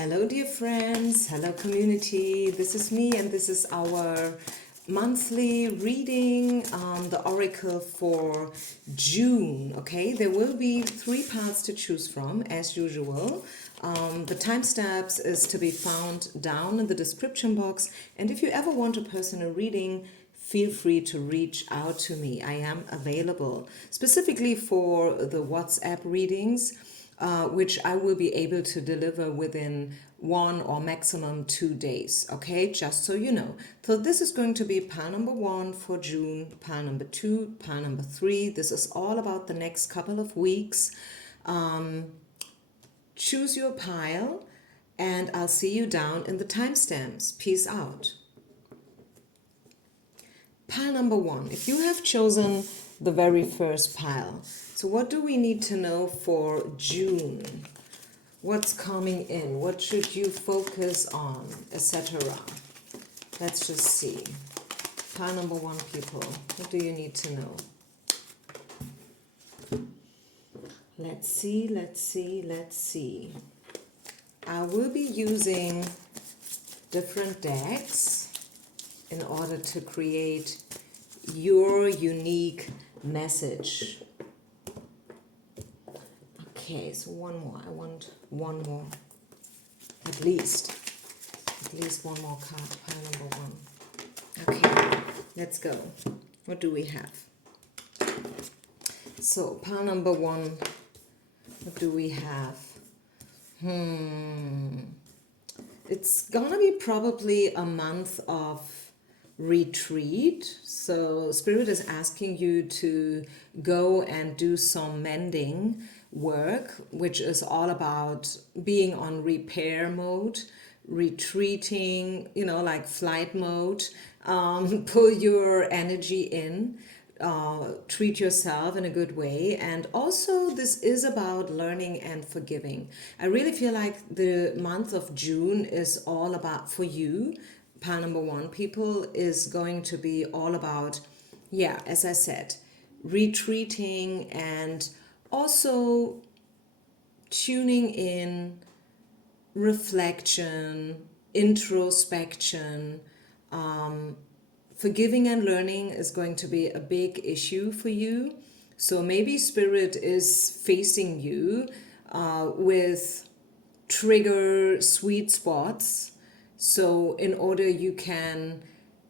Hello, dear friends. Hello, community. This is me, and this is our monthly reading, the oracle for June. Okay, there will be 3 parts to choose from, as usual. The timestamps is to be found down in the description box. And if you ever want a personal reading, feel free to reach out to me. I am available specifically for the WhatsApp readings, which I will be able to deliver within 1 or maximum 2 days. Okay, just so you know. So this is going to be pile number 1 for June, pile number 2, pile number 3. This is all about the next couple of weeks. Choose your pile, and I'll see you down in the timestamps. Peace out. Pile number 1. If you have chosen the very first pile, so what do we need to know for June? What's coming in? What should you focus on, etc.? Let's just see. Pile number 1, people. What do you need to know? Let's see, let's see, let's see. I will be using different decks in order to create your unique message. Okay, so one more. I want one more. At least one more card. Pile number 1. Okay, let's go. What do we have? So, pile number 1. What do we have? It's gonna be probably a month of retreat. So Spirit is asking you to go and do some mending work, which is all about being on repair mode, retreating, like flight mode. Pull your energy in. Treat yourself in a good way. And also this is about learning and forgiving. I really feel like the month of June is all about, for you, pile number 1 people, is going to be all about, as I said, retreating and also tuning in, reflection, introspection. Forgiving and learning is going to be a big issue for you. So maybe Spirit is facing you with trigger sweet spots. So in order you can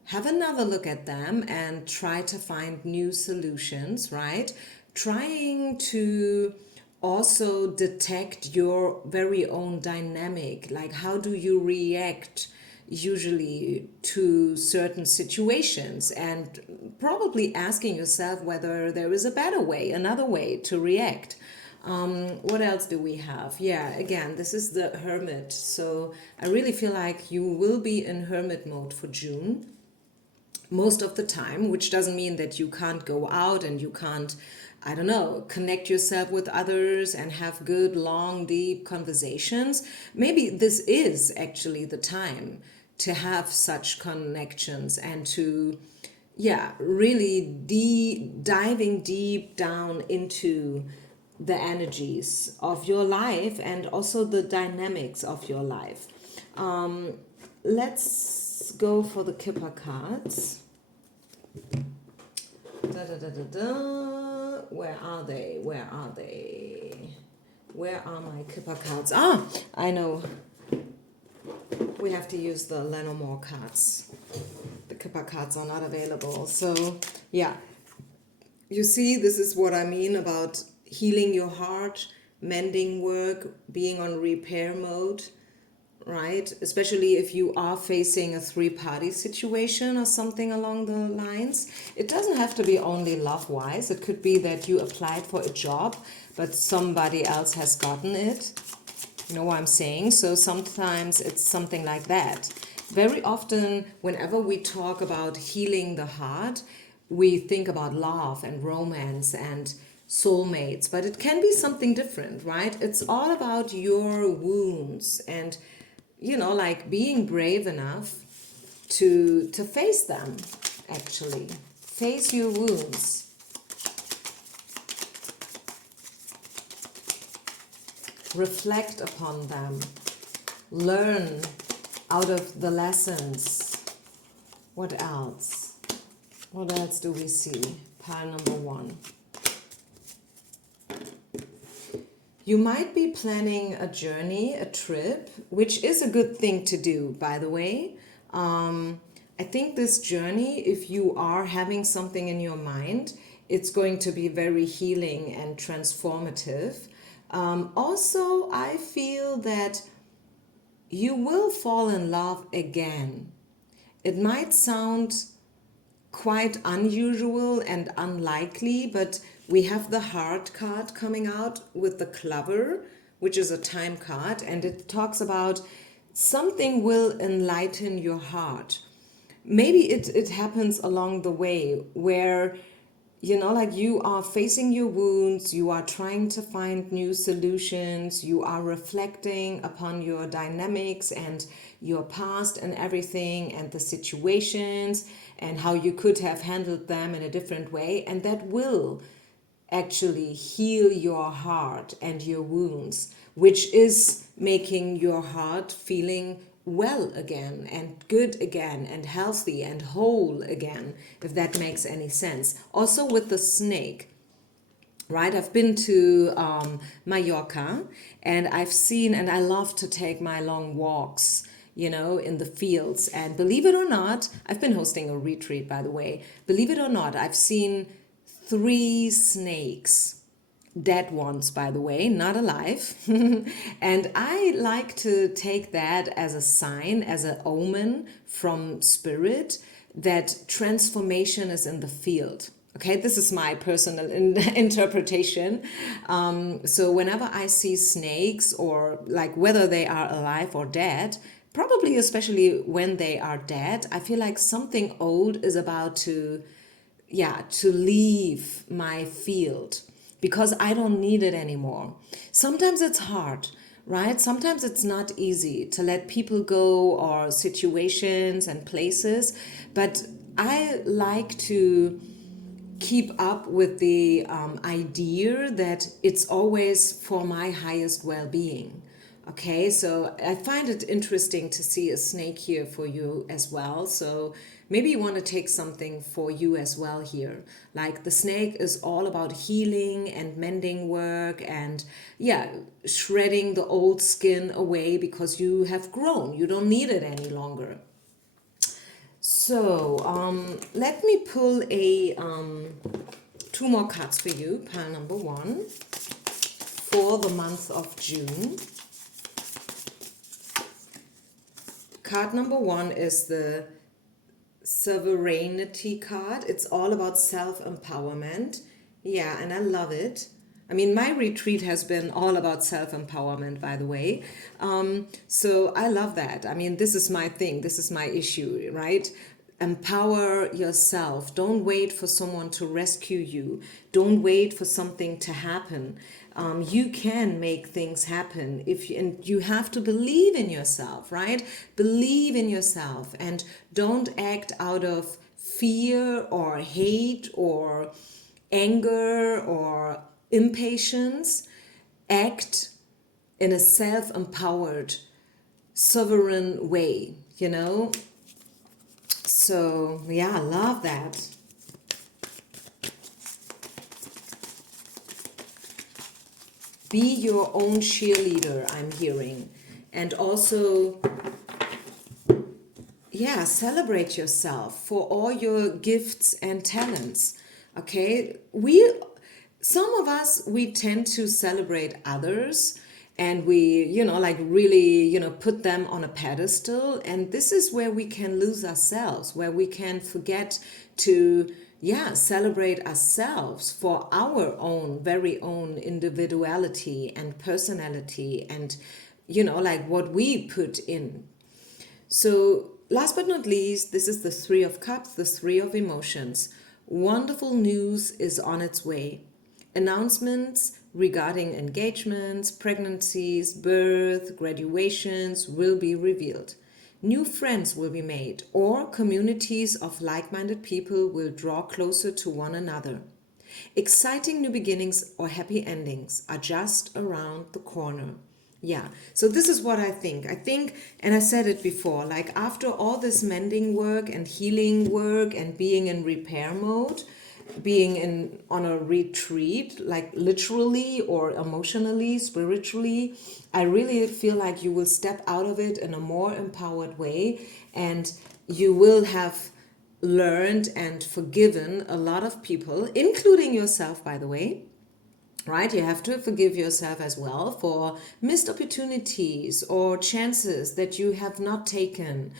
have another look at them and try to find new solutions, right? Trying to also detect your very own dynamic. Like, how do you react usually to certain situations, and probably asking yourself whether there is a better way, another way to react. What else do we have? Again, this is the Hermit. So I really feel like you will be in Hermit mode for June most of the time, which doesn't mean that you can't go out and you can't, connect yourself with others and have good, long, deep conversations. Maybe this is actually the time to have such connections and to, really diving deep down into the energies of your life and also the dynamics of your life. Let's go for the Kipper cards. Where are they? Where are they? Where are my Kipper cards? I know. We have to use the Lenormand cards. The Kipper cards are not available. So, you see, this is what I mean about healing your heart, mending work, being on repair mode, right? Especially if you are facing a 3-party situation or something along the lines. It doesn't have to be only love-wise. It could be that you applied for a job, but somebody else has gotten it. You know what I'm saying? So sometimes it's something like that. Very often, whenever we talk about healing the heart, we think about love and romance and soulmates, but it can be something different, right? It's all about your wounds and, like being brave enough to face them, actually. Face your wounds. Reflect upon them. learn out of the lessons. What else? What else do we see? Pile number 1. You might be planning a journey, a trip, which is a good thing to do, by the way. I think this journey, if you are having something in your mind, it's going to be very healing and transformative. Also, I feel that you will fall in love again. It might sound quite unusual and unlikely, but we have the heart card coming out with the clover, which is a time card, and it talks about something will enlighten your heart. Maybe it happens along the way where, like you are facing your wounds, you are trying to find new solutions, you are reflecting upon your dynamics and your past and everything and the situations and how you could have handled them in a different way. And that will actually heal your heart and your wounds, which is making your heart feeling well again and good again and healthy and whole again, if that makes any sense. Also with the snake, right? I've been to Mallorca, and I've seen, and I love to take my long walks, in the fields. And believe it or not, I've been hosting a retreat, by the way. Believe it or not, I've seen 3 snakes. Dead ones, by the way, not alive. And I like to take that as a sign, as an omen from spirit that transformation is in the field. Okay, this is my personal interpretation. So whenever I see snakes, or like whether they are alive or dead, probably especially when they are dead, I feel like something old is about to leave my field because I don't need it anymore. Sometimes it's hard, right? Sometimes it's not easy to let people go or situations and places, but I like to keep up with the idea that it's always for my highest well-being. Okay, so I find it interesting to see a snake here for you as well. So maybe you want to take something for you as well here. Like the snake is all about healing and mending work and shredding the old skin away because you have grown. You don't need it any longer. So let me pull a 2 more cards for you. Pile number 1 for the month of June. Card number 1 is the Sovereignty card. It's all about self-empowerment. Yeah, and I love it. I mean, my retreat has been all about self-empowerment, by the way. So I love that. I mean, this is my thing. This is my issue, right? Empower yourself. Don't wait for someone to rescue you. Don't wait for something to happen. You can make things happen and you have to believe in yourself, right? Believe in yourself and don't act out of fear or hate or anger or impatience. Act in a self-empowered, sovereign way, So, I love that. Be your own cheerleader, I'm hearing. And also, celebrate yourself for all your gifts and talents. Okay? Some of us, we tend to celebrate others and we, really, put them on a pedestal. And this is where we can lose ourselves, where we can forget to celebrate ourselves for our own, very own individuality and personality and, what we put in. So last but not least, this is the 3 of Cups, the 3 of Emotions. Wonderful news is on its way. Announcements regarding engagements, pregnancies, birth, graduations will be revealed. New friends will be made, or communities of like-minded people will draw closer to one another. Exciting new beginnings or happy endings are just around the corner. Yeah. So this is what I think. I think, and I said it before, like after all this mending work and healing work and being in repair mode, being in on a retreat, like literally or emotionally, spiritually, I really feel like you will step out of it in a more empowered way, and you will have learned and forgiven a lot of people, including yourself, by the way, right? You have to forgive yourself as well for missed opportunities or chances that you have not taken,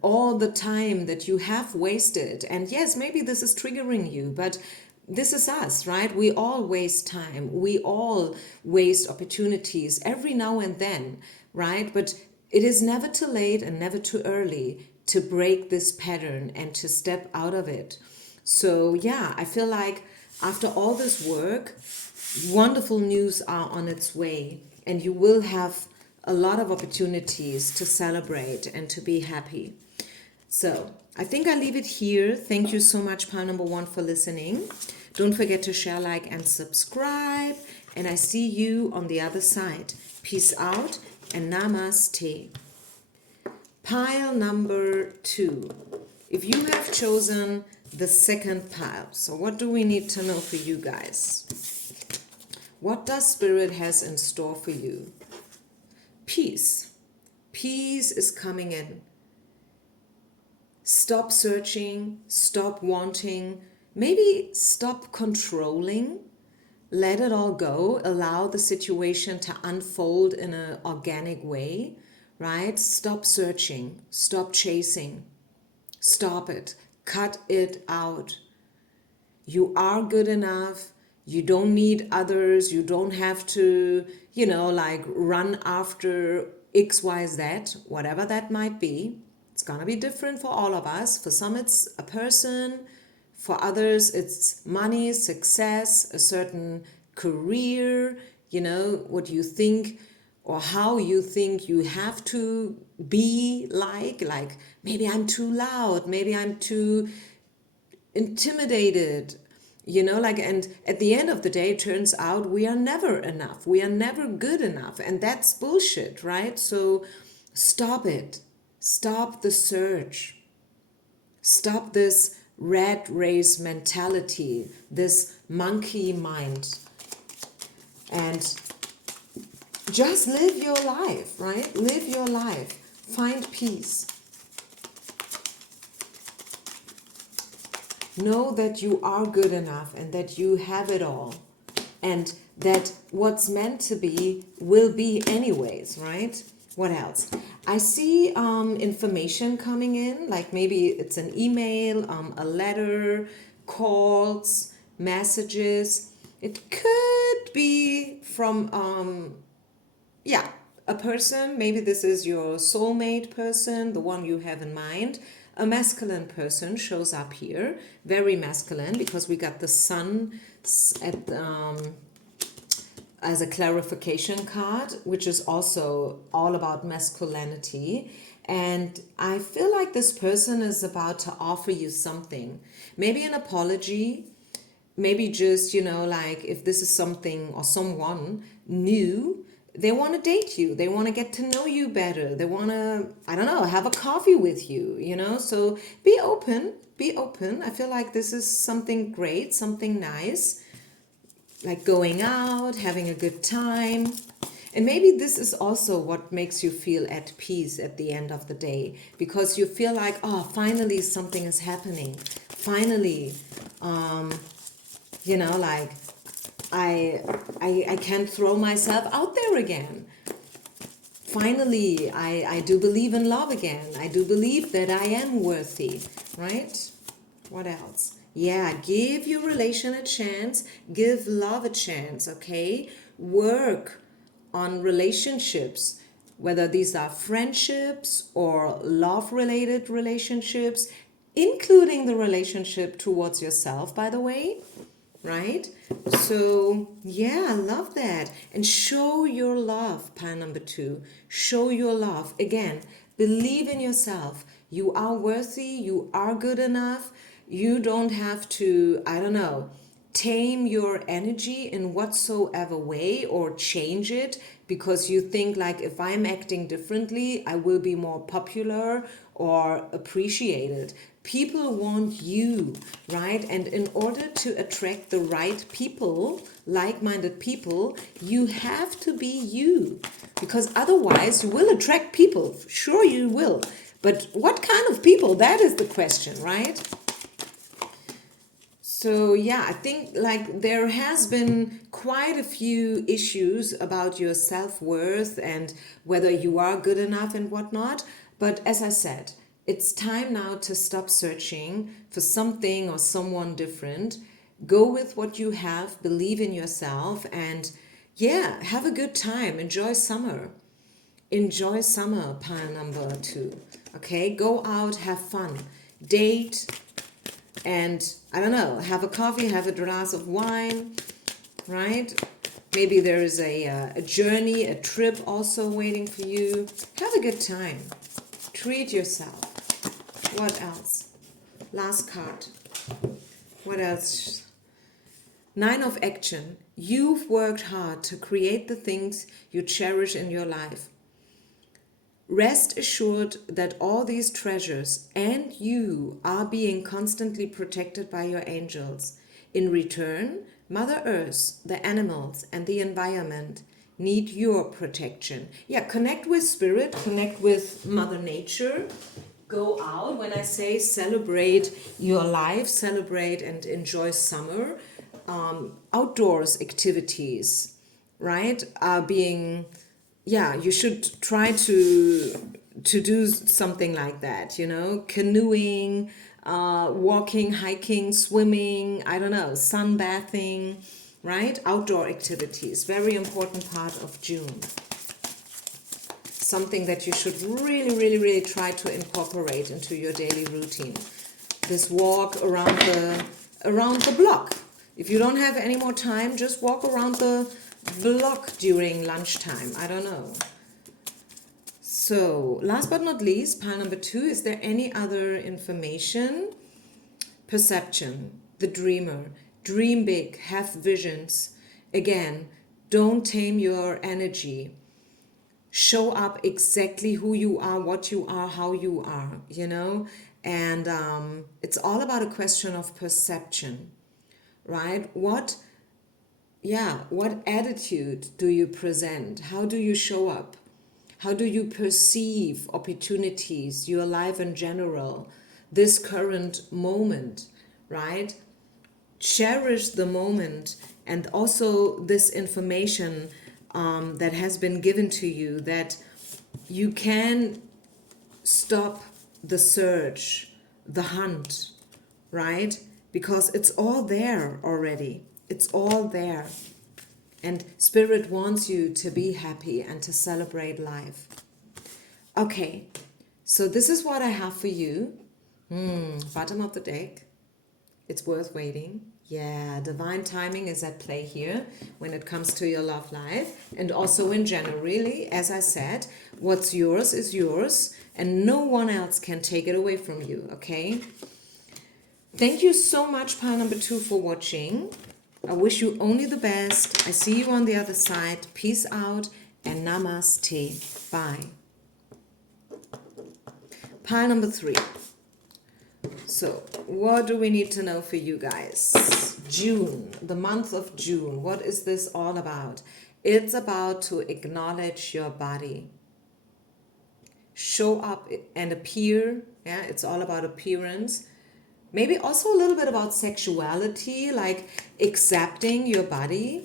all the time that you have wasted. And yes, maybe this is triggering you, but this is us, right? We all waste time. We all waste opportunities every now and then, right? But it is never too late and never too early to break this pattern and to step out of it. So, yeah, I feel like after all this work, wonderful news are on its way, and you will have a lot of opportunities to celebrate and to be happy. So I think I leave it here. Thank you so much, pile number one, for listening. Don't forget to share, like, and subscribe. And I see you on the other side. Peace out and namaste. Pile number two. If you have chosen the second pile, so what do we need to know for you guys? What does Spirit has in store for you? Peace. Peace is coming in. Stop searching, stop wanting, maybe stop controlling. Let it all go. Allow the situation to unfold in an organic way, right? Stop searching, stop chasing, stop it, cut it out. You are good enough. You don't need others. You don't have to, like run after XYZ, whatever that might be. It's going to be different for all of us. For some, it's a person. For others, it's money, success, a certain career, what you think or how you think you have to be like maybe I'm too loud, maybe I'm too intimidated, and at the end of the day, it turns out we are never enough. We are never good enough. And that's bullshit, right? So stop it. Stop the search. Stop this rat race mentality, this monkey mind. And just live your life, right? Live your life. Find peace. Know that you are good enough and that you have it all. And that what's meant to be will be anyways, right? What else? I see information coming in, like maybe it's an email, a letter, calls, messages. It could be from, a person. Maybe this is your soulmate person, the one you have in mind. A masculine person shows up here, very masculine, because we got the sun at as a clarification card, which is also all about masculinity. And I feel like this person is about to offer you something, maybe an apology, maybe just, like if this is something or someone new, they want to date you, they want to get to know you better, they want to, I don't know, have a coffee with you, so be open. I feel like this is something great, something nice, like going out, having a good time. And maybe this is also what makes you feel at peace at the end of the day, because you feel like, oh, finally something is happening. Finally, like I can throw myself out there again. Finally, I do believe in love again. I do believe that I am worthy, right? What else? Yeah, give your relation a chance. Give love a chance, okay? Work on relationships, whether these are friendships or love-related relationships, including the relationship towards yourself, by the way, right? So, yeah, I love that. And show your love, pile number two. Show your love. Again, believe in yourself. You are worthy. You are good enough. You don't have to, I don't know, tame your energy in whatsoever way or change it because you think like, if I'm acting differently, I will be more popular or appreciated. People want you, right? And in order to attract the right people, like-minded people, you have to be you, because otherwise you will attract people. Sure, you will. But what kind of people? That is the question, right? So yeah, I think like there has been quite a few issues about your self-worth and whether you are good enough and whatnot. But as I said, it's time now to stop searching for something or someone different. Go with what you have, believe in yourself, and yeah, have a good time. Enjoy summer. Enjoy summer, pile number 2. Okay, go out, have fun, date, and I don't know, have a coffee, have a glass of wine, right? Maybe there is a journey, a trip also waiting for you. Have a good time. Treat yourself. What else? Last card. What else? 9 of action. You've worked hard to create the things you cherish in your life. Rest assured that all these treasures and you are being constantly protected by your angels. In return, Mother Earth, the animals, and the environment need your protection. Yeah, connect with spirit, connect with Mother Nature. Go out. When I say celebrate your life, celebrate and enjoy summer, outdoors activities, right, are being, yeah, you should try to do something like that, you know, canoeing, walking, hiking, swimming, I don't know, sunbathing, right? Outdoor activities, very important part of June. Something that you should really, really, really try to incorporate into your daily routine. This walk around the block. If you don't have any more time, just walk around the block during lunchtime. I don't know. So, last but not least, pile number 2, is there any other information? Perception, the dreamer. Dream big, have visions. Again, don't tame your energy. Show up exactly who you are, what you are, how you are, you know? And it's all about a question of perception, right? What attitude do you present? How do you show up? How do you perceive opportunities, your life in general, this current moment, right? Cherish the moment, and also this information that has been given to you, that you can stop the search, the hunt, right? Because it's all there already. It's all there. And Spirit wants you to be happy and to celebrate life. Okay, so this is what I have for you. Bottom of the deck. It's worth waiting. Yeah, divine timing is at play here when it comes to your love life, and also in general. Really, as I said, what's yours is yours, and no one else can take it away from you, okay? Thank you so much, pile number 2, for watching. I wish you only the best. I see you on the other side. Peace out and namaste. Bye. Pile number 3. So, what do we need to know for you guys? June, the month of June. What is this all about? It's about to acknowledge your body. Show up and appear. Yeah, it's all about appearance. Maybe also a little bit about sexuality, like accepting your body.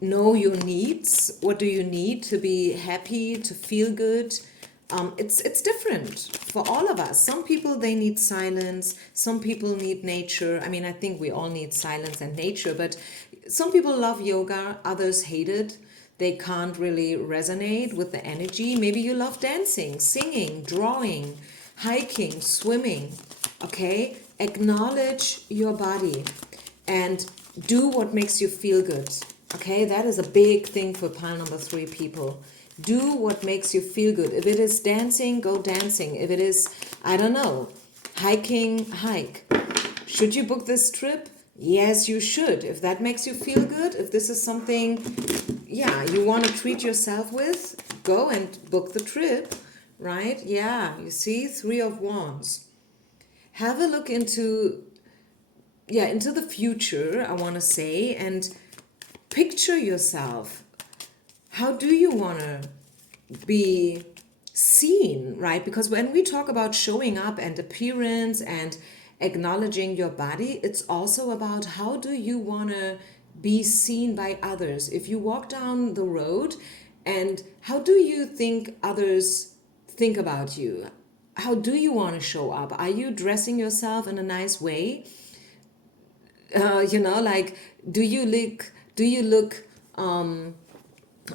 Know your needs. What do you need to be happy, to feel good? It's different for all of us. Some people, they need silence. Some people need nature. I mean, I think we all need silence and nature, but some people love yoga, others hate it. They can't really resonate with the energy. Maybe you love dancing, singing, drawing, hiking, swimming. Okay? Acknowledge your body and do what makes you feel good. Okay? That is a big thing for pile number 3 people. Do what makes you feel good. If it is dancing, go dancing. If it is, I don't know, hiking, hike. Should you book this trip? Yes, you should. If that makes you feel good, if this is something, yeah, you want to treat yourself with, go and book the trip, right? Yeah, you see, Three of Wands. Have a look into, yeah, into the future, I want to say, and picture yourself. How do you want to be seen, right? Because when we talk about showing up and appearance and acknowledging your body, it's also about how do you want to be seen by others. If you walk down the road, and how do you think others think about you? How do you want to show up? Are you dressing yourself in a nice way? Like, do you look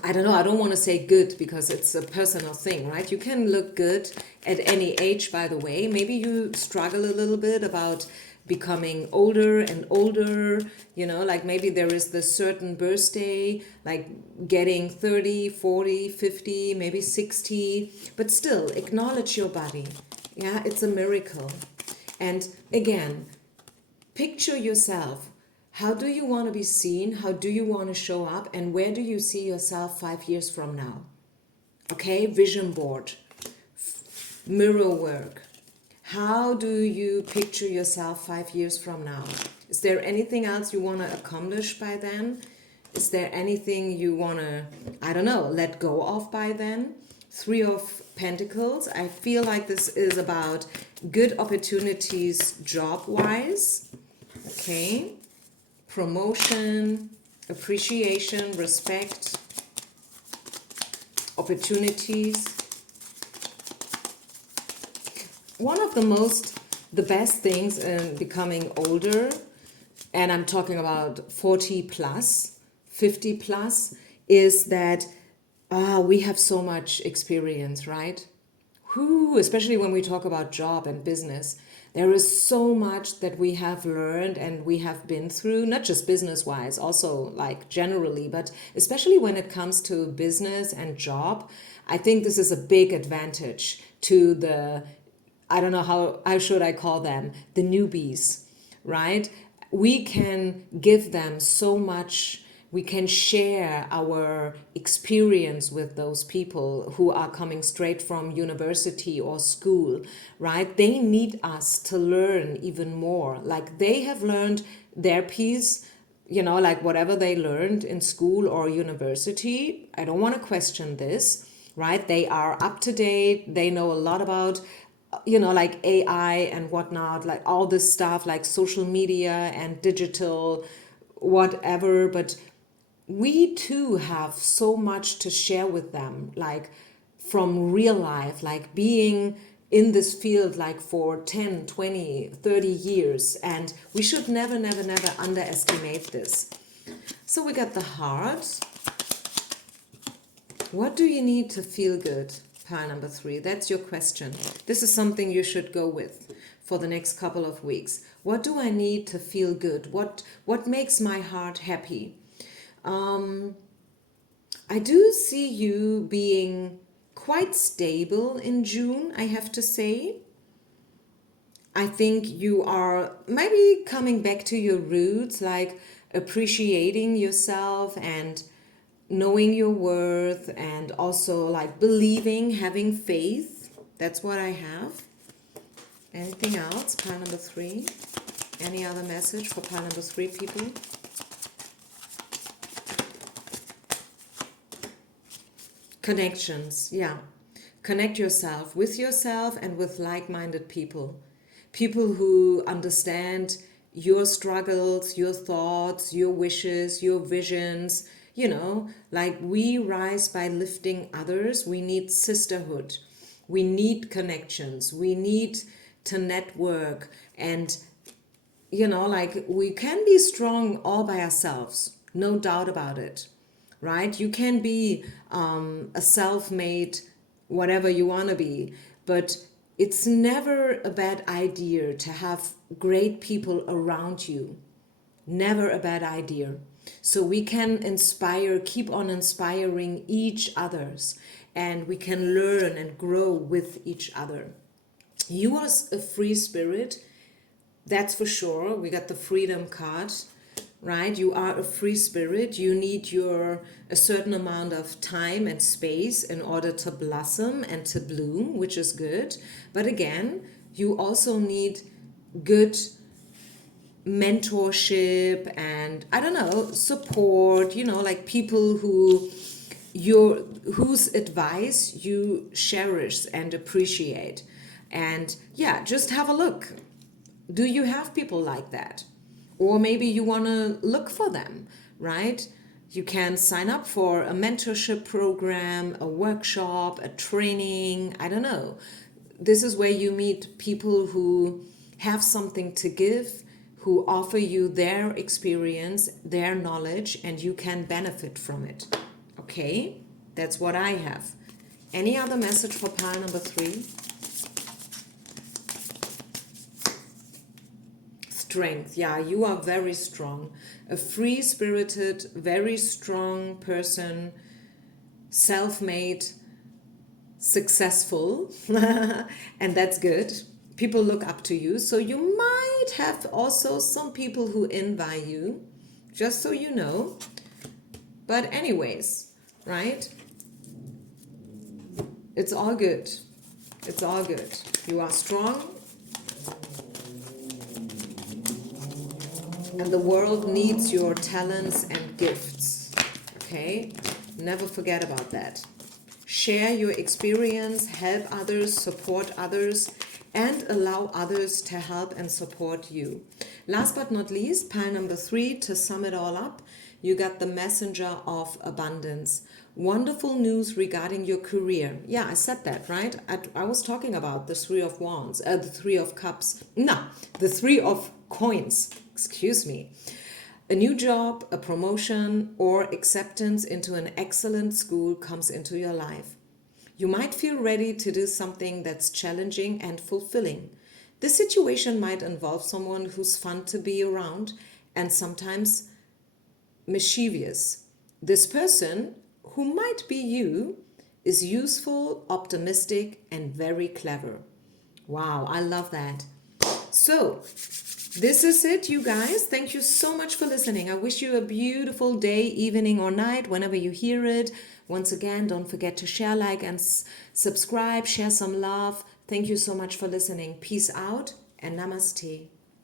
I don't know, I don't want to say good because it's a personal thing, right? You can look good at any age, by the way. Maybe you struggle a little bit about becoming older and older, like maybe there is this certain birthday, like getting 30, 40, 50, maybe 60, but still acknowledge your body. Yeah, it's a miracle. And again, picture yourself. How do you want to be seen? How do you want to show up? And where do you see yourself 5 years from now? Okay, vision board, mirror work. How do you picture yourself 5 years from now? Is there anything else you want to accomplish by then? Is there anything you want to, I don't know, let go of by then? Three of Pentacles. I feel like this is about good opportunities job-wise. Okay. Promotion, appreciation, respect, opportunities. One of the best things in becoming older, and I'm talking about 40 plus, 50 plus, is that we have so much experience, right? Especially when we talk about job and business. There is so much that we have learned and we have been through, not just business wise, also like generally, but especially when it comes to business and job. I think this is a big advantage to the, I don't know how should I call them, the newbies, right? We can give them so much. We can share our experience with those people who are coming straight from university or school, right? They need us to learn even more. Like they have learned their piece, like whatever they learned in school or university. I don't want to question this, right? They are up to date. They know a lot about like AI and whatnot, like all this stuff, like social media and digital, whatever. But we too have so much to share with them, like from real life, like being in this field like for 10, 20, 30 years. And we should never, never, never underestimate this. So we got the heart. What do you need to feel good? Pile number 3. That's your question. This is something you should go with for the next couple of weeks. What do I need to feel good? What makes my heart happy? I do see you being quite stable in June, I have to say. I think you are maybe coming back to your roots, like appreciating yourself and knowing your worth, and also like believing, having faith. That's what I have. Anything else? Pile number 3. Any other message for pile number 3, people? Connections, yeah. Connect yourself and with like-minded people. People who understand your struggles, your thoughts, your wishes, your visions. Like we rise by lifting others. We need sisterhood. We need connections. We need to network. And, like we can be strong all by ourselves. No doubt about it. Right? You can be a self-made whatever you want to be, but it's never a bad idea to have great people around you. Never a bad idea. So we can inspire, keep on inspiring each others, and we can learn and grow with each other. You are a free spirit. That's for sure. We got the freedom card, right? You are a free spirit. You need a certain amount of time and space in order to blossom and to bloom, which is good. But again, you also need good mentorship and, I don't know, support, like people whose advice you cherish and appreciate. And yeah, just have a look. Do you have people like that? Or maybe you want to look for them, right? You can sign up for a mentorship program, a workshop, a training, I don't know. This is where you meet people who have something to give, who offer you their experience, their knowledge, and you can benefit from it. Okay? That's what I have. Any other message for pile number 3? Strength. Yeah, you are very strong. A free-spirited, very strong person, self-made, successful, and that's good. People look up to you. So you might have also some people who envy you, just so you know. But anyways, right? It's all good. It's all good. You are strong. And the world needs your talents and gifts. Okay? Never forget about that. Share your experience, help others, support others, and allow others to help and support you. Last but not least, pile number 3, to sum it all up, you got the messenger of abundance. Wonderful news regarding your career. Yeah, I said that, right? I was talking about the 3 of wands, the 3 of cups. No, the 3 of coins. Excuse me. A new job, a promotion, or acceptance into an excellent school comes into your life. You might feel ready to do something that's challenging and fulfilling. This situation might involve someone who's fun to be around and sometimes mischievous. This person, who might be you, is useful, optimistic, and very clever. Wow, I love that. So, this is it, you guys. Thank you so much for listening. I wish you a beautiful day, evening, or night, whenever you hear it. Once again, don't forget to share, like, and subscribe. Share some love. Thank you so much for listening. Peace out and namaste.